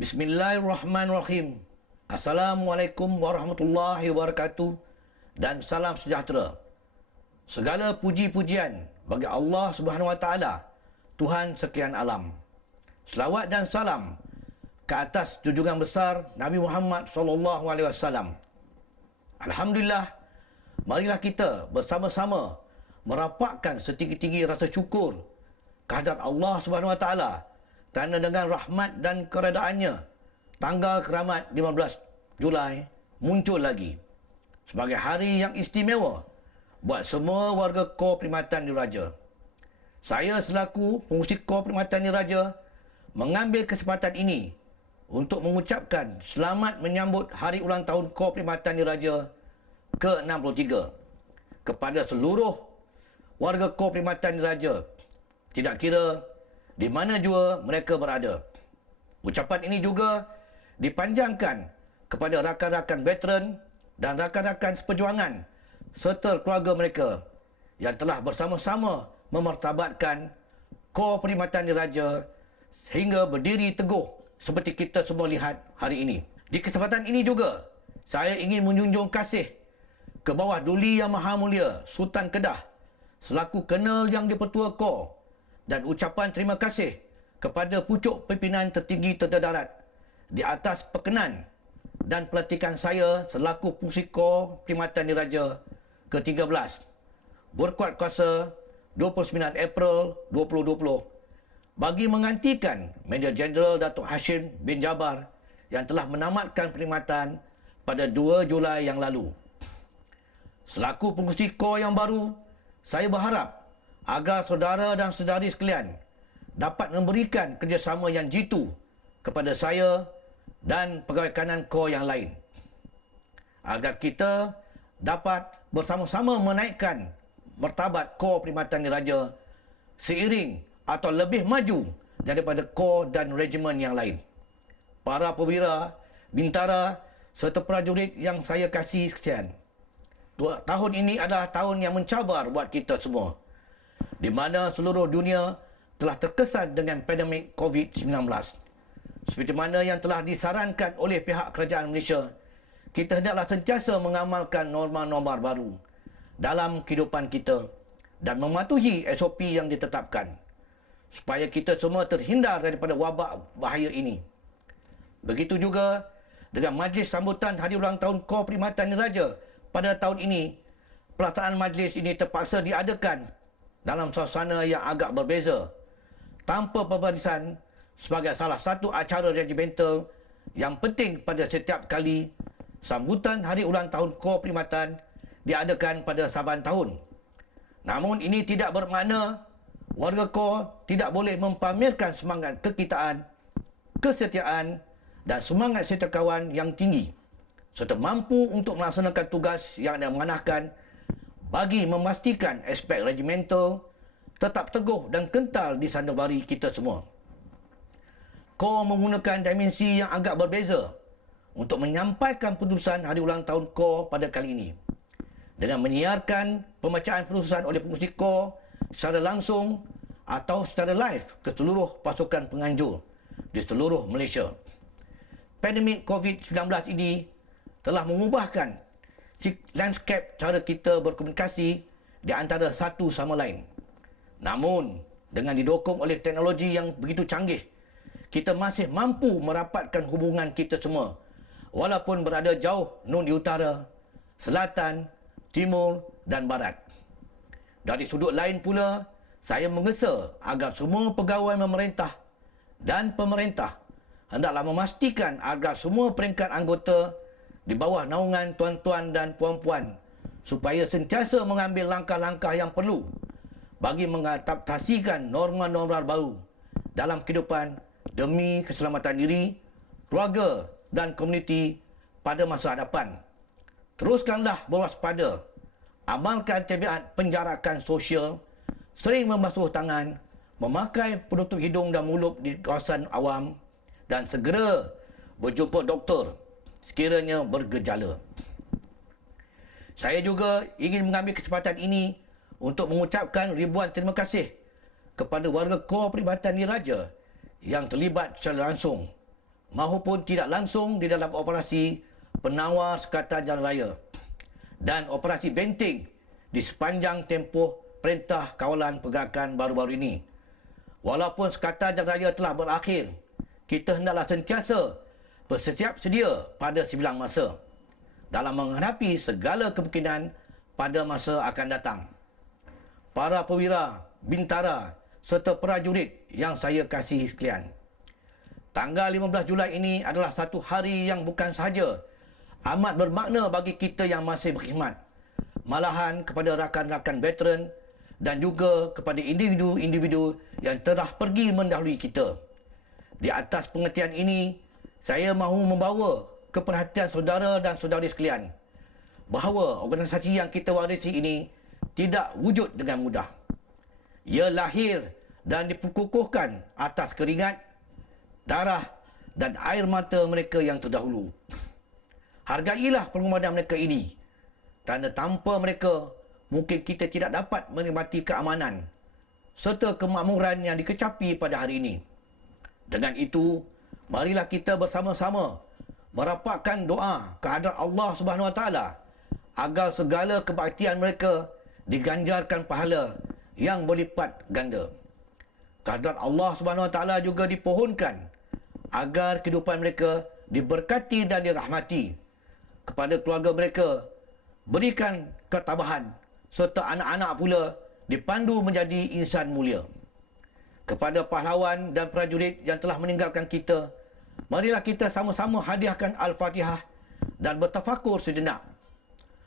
Bismillahirrahmanirrahim. Assalamualaikum warahmatullahi wabarakatuh dan salam sejahtera. Segala puji-pujian bagi Allah Subhanahu wa taala, Tuhan sekian alam. Selawat dan salam ke atas junjungan besar Nabi Muhammad sallallahu alaihi wasallam. Alhamdulillah, marilah kita bersama-sama merapatkan setinggi-tinggi rasa syukur kehadrat Allah Subhanahu wa taala kerana dengan rahmat dan keredaannya, tanggal keramat 15 Julai muncul lagi sebagai hari yang istimewa buat semua warga Kor Perkhidmatan Diraja. Saya selaku pengurusi Kor Perkhidmatan Diraja mengambil kesempatan ini untuk mengucapkan selamat menyambut hari ulang tahun Kor Perkhidmatan Diraja ke-63 kepada seluruh warga Kor Perkhidmatan Diraja, tidak kira di mana jua mereka berada. Ucapan ini juga dipanjangkan kepada rakan-rakan veteran dan rakan-rakan seperjuangan serta keluarga mereka yang telah bersama-sama memartabatkan Kor Perkhidmatan Diraja sehingga berdiri teguh seperti kita semua lihat hari ini. Di kesempatan ini juga, saya ingin menjunjung kasih ke bawah Duli Yang Maha Mulia Sultan Kedah selaku Kenal Yang di-Pertua Kor, dan ucapan terima kasih kepada pucuk pimpinan tertinggi Tentera Darat di atas perkenan dan pelantikan saya selaku Pengurusi Kor Perkhidmatan Diraja ke-13 berkuat kuasa 29 April 2020 bagi menggantikan Major Jeneral Datuk Hashim bin Jabar yang telah menamatkan perkhidmatan pada 2 Julai yang lalu. Selaku Pengurusi Kor yang baru, saya berharap agar saudara dan saudari sekalian dapat memberikan kerjasama yang jitu kepada saya dan pegawai kanan Kor yang lain agar kita dapat bersama-sama menaikkan martabat Kor Perkhidmatan Diraja seiring atau lebih maju daripada Kor dan regimen yang lain. Para perwira, bintara serta prajurit yang saya kasih sekalian, tahun ini adalah tahun yang mencabar buat kita semua, di mana seluruh dunia telah terkesan dengan pandemik COVID-19. Seperti mana yang telah disarankan oleh pihak kerajaan Malaysia, kita hendaklah sentiasa mengamalkan norma-norma baru dalam kehidupan kita dan mematuhi SOP yang ditetapkan supaya kita semua terhindar daripada wabak bahaya ini. Begitu juga dengan majlis sambutan hari ulang tahun Kor Perkhidmatan Diraja pada tahun ini. Pelaksanaan majlis ini terpaksa diadakan dalam suasana yang agak berbeza, tanpa pembarisan, sebagai salah satu acara regimental yang penting pada setiap kali sambutan hari ulang tahun Kor Perkhidmatan diadakan pada saban tahun. Namun ini tidak bermakna warga Kor tidak boleh mempamerkan semangat kekitaan, kesetiaan dan semangat setiakawan yang tinggi serta mampu untuk melaksanakan tugas yang diamanahkan bagi memastikan aspek regimental tetap teguh dan kental di sanubari kita semua. Kor menggunakan dimensi yang agak berbeza untuk menyampaikan putusan hari ulang tahun Kor pada kali ini dengan menyiarkan pembacaan putusan oleh pengurusi Kor secara langsung atau secara live ke seluruh pasukan penganjur di seluruh Malaysia. Pandemik COVID-19 ini telah mengubahkan landscape cara kita berkomunikasi di antara satu sama lain. Namun, dengan didokong oleh teknologi yang begitu canggih, kita masih mampu merapatkan hubungan kita semua walaupun berada jauh nun di utara, selatan, timur dan barat. Dari sudut lain pula, saya mengesa agar semua pegawai pemerintah dan pemerintah hendaklah memastikan agar semua peringkat anggota di bawah naungan tuan-tuan dan puan-puan supaya sentiasa mengambil langkah-langkah yang perlu bagi mengadaptasikan norma-norma baru dalam kehidupan demi keselamatan diri, keluarga dan komuniti pada masa hadapan. Teruskanlah berwaspada, amalkan tabiat penjarakan sosial, sering membasuh tangan, memakai penutup hidung dan mulut di kawasan awam dan segera berjumpa doktor sekiranya bergejala. Saya juga ingin mengambil kesempatan ini untuk mengucapkan ribuan terima kasih kepada warga Kor Perkhidmatan Diraja yang terlibat secara langsung maupun tidak langsung di dalam operasi penawar Sekatan Jalan Raya dan operasi benteng di sepanjang tempoh Perintah Kawalan Pergerakan baru-baru ini. Walaupun Sekatan Jalan Raya telah berakhir, kita hendaklah sentiasa bersiap sedia pada sibilang masa dalam menghadapi segala kemungkinan pada masa akan datang. Para perwira, bintara serta prajurit yang saya kasihi sekalian, tanggal 15 Julai ini adalah satu hari yang bukan sahaja amat bermakna bagi kita yang masih berkhidmat, malahan kepada rakan-rakan veteran dan juga kepada individu-individu yang telah pergi mendahului kita. Di atas pengertian ini, saya mahu membawa keperhatian saudara dan saudari sekalian bahawa organisasi yang kita warisi ini tidak wujud dengan mudah. Ia lahir dan diperkukuhkan atas keringat, darah dan air mata mereka yang terdahulu. Hargailah pengorbanan mereka ini, kerana tanpa mereka mungkin kita tidak dapat menikmati keamanan serta kemakmuran yang dikecapi pada hari ini. Dengan itu, marilah kita bersama-sama merapatkan doa kehadrat Allah Subhanahu Wa Taala agar segala kebaktian mereka diganjarkan pahala yang berlipat ganda. Kehadrat Allah Subhanahu Wa Taala juga dipohonkan agar kehidupan mereka diberkati dan dirahmati. Kepada keluarga mereka berikan ketabahan serta anak-anak pula dipandu menjadi insan mulia. Kepada pahlawan dan prajurit yang telah meninggalkan kita, marilah kita sama-sama hadiahkan Al-Fatihah dan bertafakur sejenak.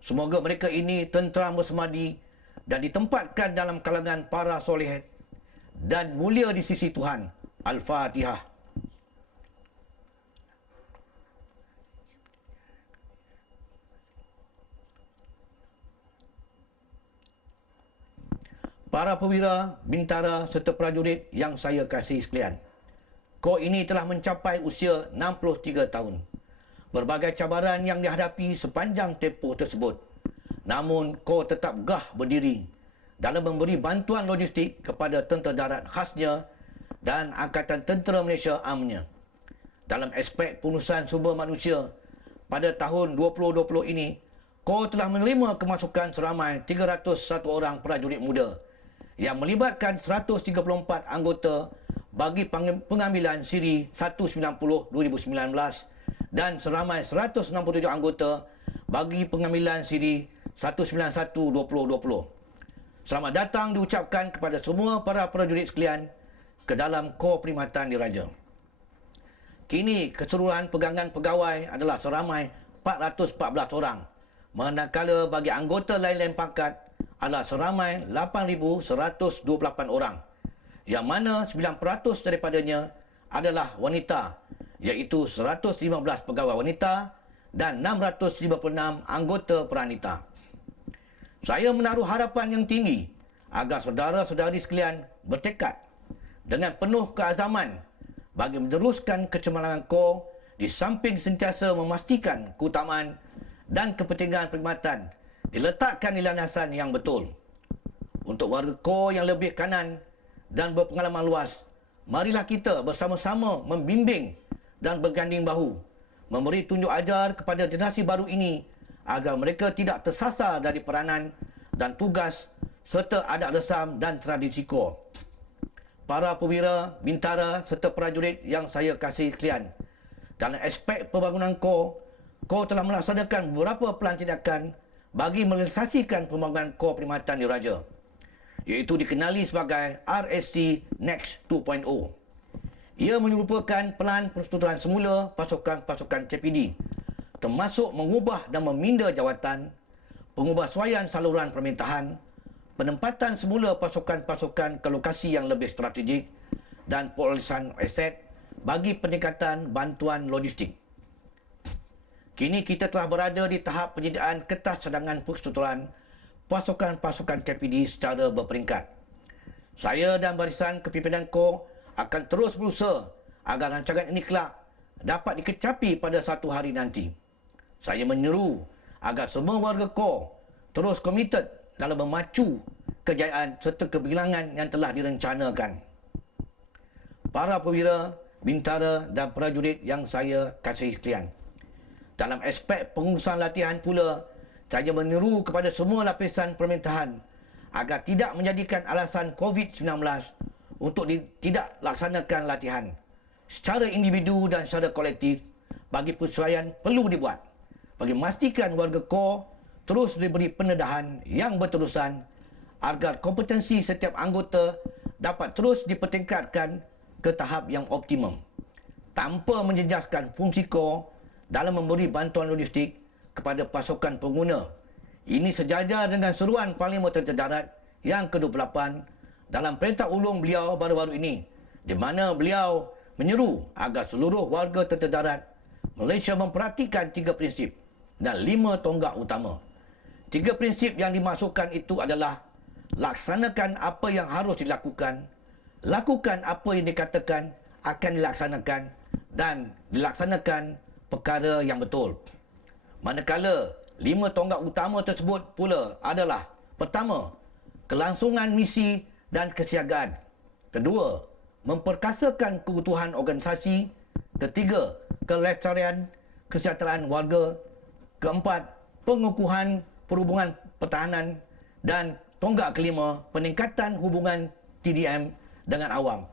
Semoga mereka ini tenteram bersemadi dan ditempatkan dalam kalangan para soleh dan mulia di sisi Tuhan. Al-Fatihah. Para perwira, bintara serta prajurit yang saya kasihi sekalian, Kor ini telah mencapai usia 63 tahun. Berbagai cabaran yang dihadapi sepanjang tempoh tersebut, namun Kor tetap gah berdiri dalam memberi bantuan logistik kepada tentera darat khasnya dan Angkatan Tentera Malaysia AMNnya. Dalam aspek pengurusan sumber manusia, pada tahun 2020 ini, Kor telah menerima kemasukan seramai 301 orang prajurit muda yang melibatkan 134 anggota bagi pengambilan siri 190-2019 dan seramai 167 anggota bagi pengambilan siri 191-2020. Selamat datang diucapkan kepada semua para prajurit sekalian ke dalam Kor Perkhidmatan Diraja. Kini keseluruhan pegangan pegawai adalah seramai 414 orang, manakala bagi anggota lain-lain pangkat adalah seramai 8,128 orang, yang mana 9% daripadanya adalah wanita, iaitu 115 pegawai wanita dan 656 anggota peranita. Saya menaruh harapan yang tinggi agar saudara-saudari sekalian bertekad dengan penuh keazaman bagi meneruskan kecemerlangan Kor di samping sentiasa memastikan keutamaan dan kepentingan perkhidmatan diletakkan di landasan yang betul. Untuk warga Kor yang lebih kanan dan berpengalaman luas, marilah kita bersama-sama membimbing dan berganding bahu, memberi tunjuk ajar kepada generasi baru ini agar mereka tidak tersasar dari peranan dan tugas serta adat resam dan tradisi Kor. Para perwira, bintara serta prajurit yang saya kasihi sekalian, dalam aspek pembangunan Kor telah melaksanakan beberapa pelan tindakan bagi merealisasikan pembangunan Kor Perkhidmatan Diraja, iaitu dikenali sebagai RSC Next 2.0. Ia merupakan pelan perstrukturan semula pasukan-pasukan KPD, termasuk mengubah dan meminda jawatan, pengubahsuaian saluran pemerintahan, penempatan semula pasukan-pasukan ke lokasi yang lebih strategik dan pengalihan aset bagi peningkatan bantuan logistik. Kini kita telah berada di tahap penyediaan kertas cadangan perstrukturan pasukan-pasukan KPD secara berperingkat. Saya dan barisan kepimpinan Kor akan terus berusaha agar rancangan ini kelak dapat dikecapi pada satu hari nanti. Saya menyeru agar semua warga Kor terus komited dalam memacu kejayaan serta kebilangan yang telah direncanakan. Para perwira, bintara dan prajurit yang saya kasihi sekalian. Dalam aspek pengurusan latihan pula, saya menyeru kepada semua lapisan pemerintahan agar tidak menjadikan alasan COVID-19 untuk tidak laksanakan latihan. Secara individu dan secara kolektif, bagi persuaian perlu dibuat bagi memastikan warga KOR terus diberi pendedahan yang berterusan agar kompetensi setiap anggota dapat terus dipertingkatkan ke tahap yang optimum tanpa menjejaskan fungsi KOR dalam memberi bantuan logistik kepada pasukan pengguna. Ini sejajar dengan seruan Parlimen Tentera Darat yang ke-28 dalam perintah ulung beliau baru-baru ini, di mana beliau menyeru agar seluruh warga Tentera Darat Malaysia memperhatikan 3 prinsip dan 5 tonggak utama. 3 prinsip yang dimasukkan itu adalah laksanakan apa yang harus dilakukan, lakukan apa yang dikatakan akan dilaksanakan, dan dilaksanakan perkara yang betul. Manakala 5 tonggak utama tersebut pula adalah: pertama, kelangsungan misi dan kesiagaan; kedua, memperkasakan keutuhan organisasi; ketiga, kelestarian kesejahteraan warga; keempat, pengukuhan perhubungan pertahanan; dan tonggak kelima, peningkatan hubungan TDM dengan awam.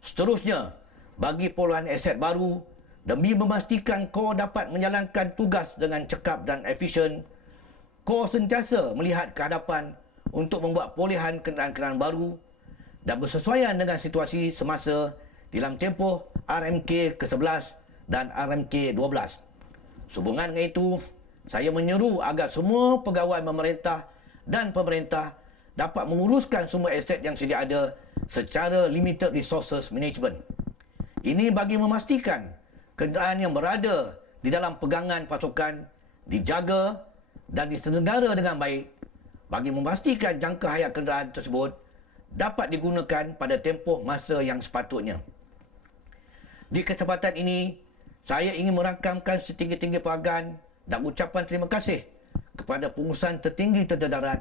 Seterusnya, bagi perolehan aset baru, demi memastikan KOR dapat menjalankan tugas dengan cekap dan efisien, KOR sentiasa melihat ke hadapan untuk membuat perolehan kenderaan-kenderaan baru dan bersesuaian dengan situasi semasa dalam tempoh RMK ke-11 dan RMK 12. Sehubungan dengan itu, saya menyeru agar semua pegawai pemerintah dan pemerintah dapat menguruskan semua aset yang sedia ada secara limited resources management. Ini bagi memastikan kenderaan yang berada di dalam pegangan pasukan dijaga dan diselenggara dengan baik, bagi memastikan jangka hayat kenderaan tersebut dapat digunakan pada tempoh masa yang sepatutnya. Di kesempatan ini, saya ingin merangkamkan setinggi-tinggi penghargaan dan ucapan terima kasih kepada pengurusan tertinggi Tentera Darat,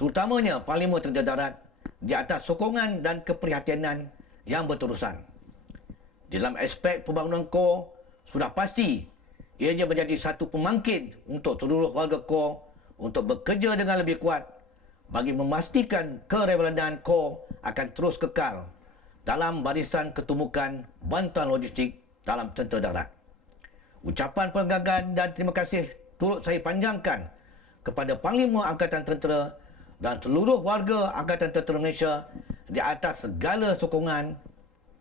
terutamanya Parlimen Tentera Darat, di atas sokongan dan keprihatinan yang berterusan. Dalam aspek pembangunan KOR, sudah pasti ianya menjadi satu pemangkin untuk seluruh warga KOR untuk bekerja dengan lebih kuat bagi memastikan kerelevanan KOR akan terus kekal dalam barisan ketumbukan bantuan logistik dalam Tentera Darat. Ucapan penghargaan dan terima kasih turut saya panjangkan kepada Panglima Angkatan Tentera dan seluruh warga Angkatan Tentera Malaysia di atas segala sokongan,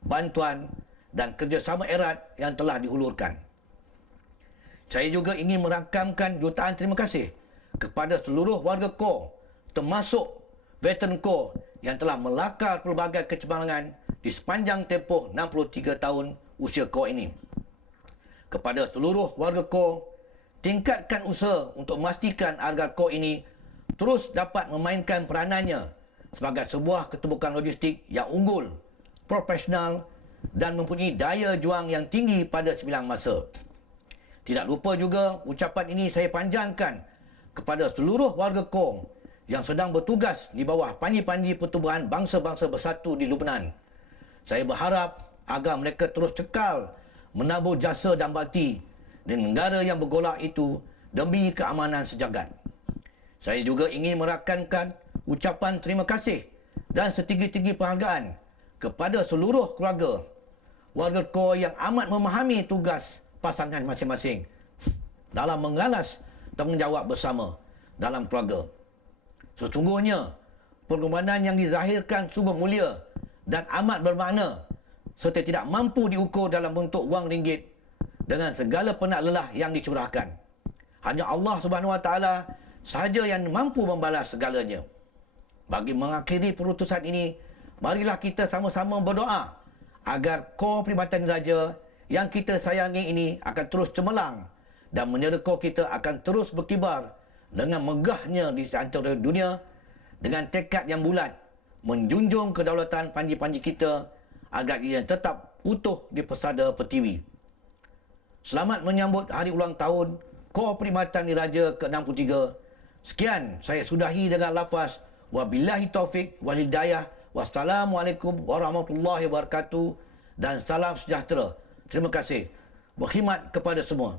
bantuan dan kerjasama erat yang telah diulurkan. Saya juga ingin merangkamkan jutaan terima kasih kepada seluruh warga KOR, termasuk veteran KOR yang telah melakar pelbagai kecemerlangan di sepanjang tempoh 63 tahun usia KOR ini. Kepada seluruh warga KOR, tingkatkan usaha untuk memastikan agar KOR ini terus dapat memainkan peranannya sebagai sebuah ketumbukan logistik yang unggul, profesional dan mempunyai daya juang yang tinggi pada sembilan masa. Tidak lupa juga ucapan ini saya panjangkan kepada seluruh warga KOR yang sedang bertugas di bawah panji-panji pertubuhan bangsa-bangsa bersatu di Lubnan. Saya berharap agar mereka terus kekal menabur jasa dan bakti di negara yang bergolak itu demi keamanan sejagat. Saya juga ingin merakamkan ucapan terima kasih dan setinggi-tinggi penghargaan kepada seluruh keluarga warga KOR yang amat memahami tugas pasangan masing-masing dalam mengalas tanggungjawab bersama dalam keluarga. Sesungguhnya, pengorbanan yang dizahirkan sungguh mulia dan amat bermakna serta tidak mampu diukur dalam bentuk wang ringgit dengan segala penat lelah yang dicurahkan. Hanya Allah Subhanahu Wa Taala sahaja yang mampu membalas segalanya. Bagi mengakhiri perutusan ini, marilah kita sama-sama berdoa agar KOR Perkhidmatan Diraja yang kita sayangi ini akan terus cemerlang dan menjadi KOR kita akan terus berkibar dengan megahnya di antara dunia dengan tekad yang bulat menjunjung kedaulatan panji-panji kita agar ia tetap utuh di pesada Pertiwi. Selamat menyambut hari ulang tahun KOR Perkhidmatan Diraja ke-63. Sekian saya sudahi dengan lafaz wabillahi taufik wal hidayah. Wassalamualaikum warahmatullahi wabarakatuh. dan salam sejahtera. Terima kasih. Berkhidmat kepada semua.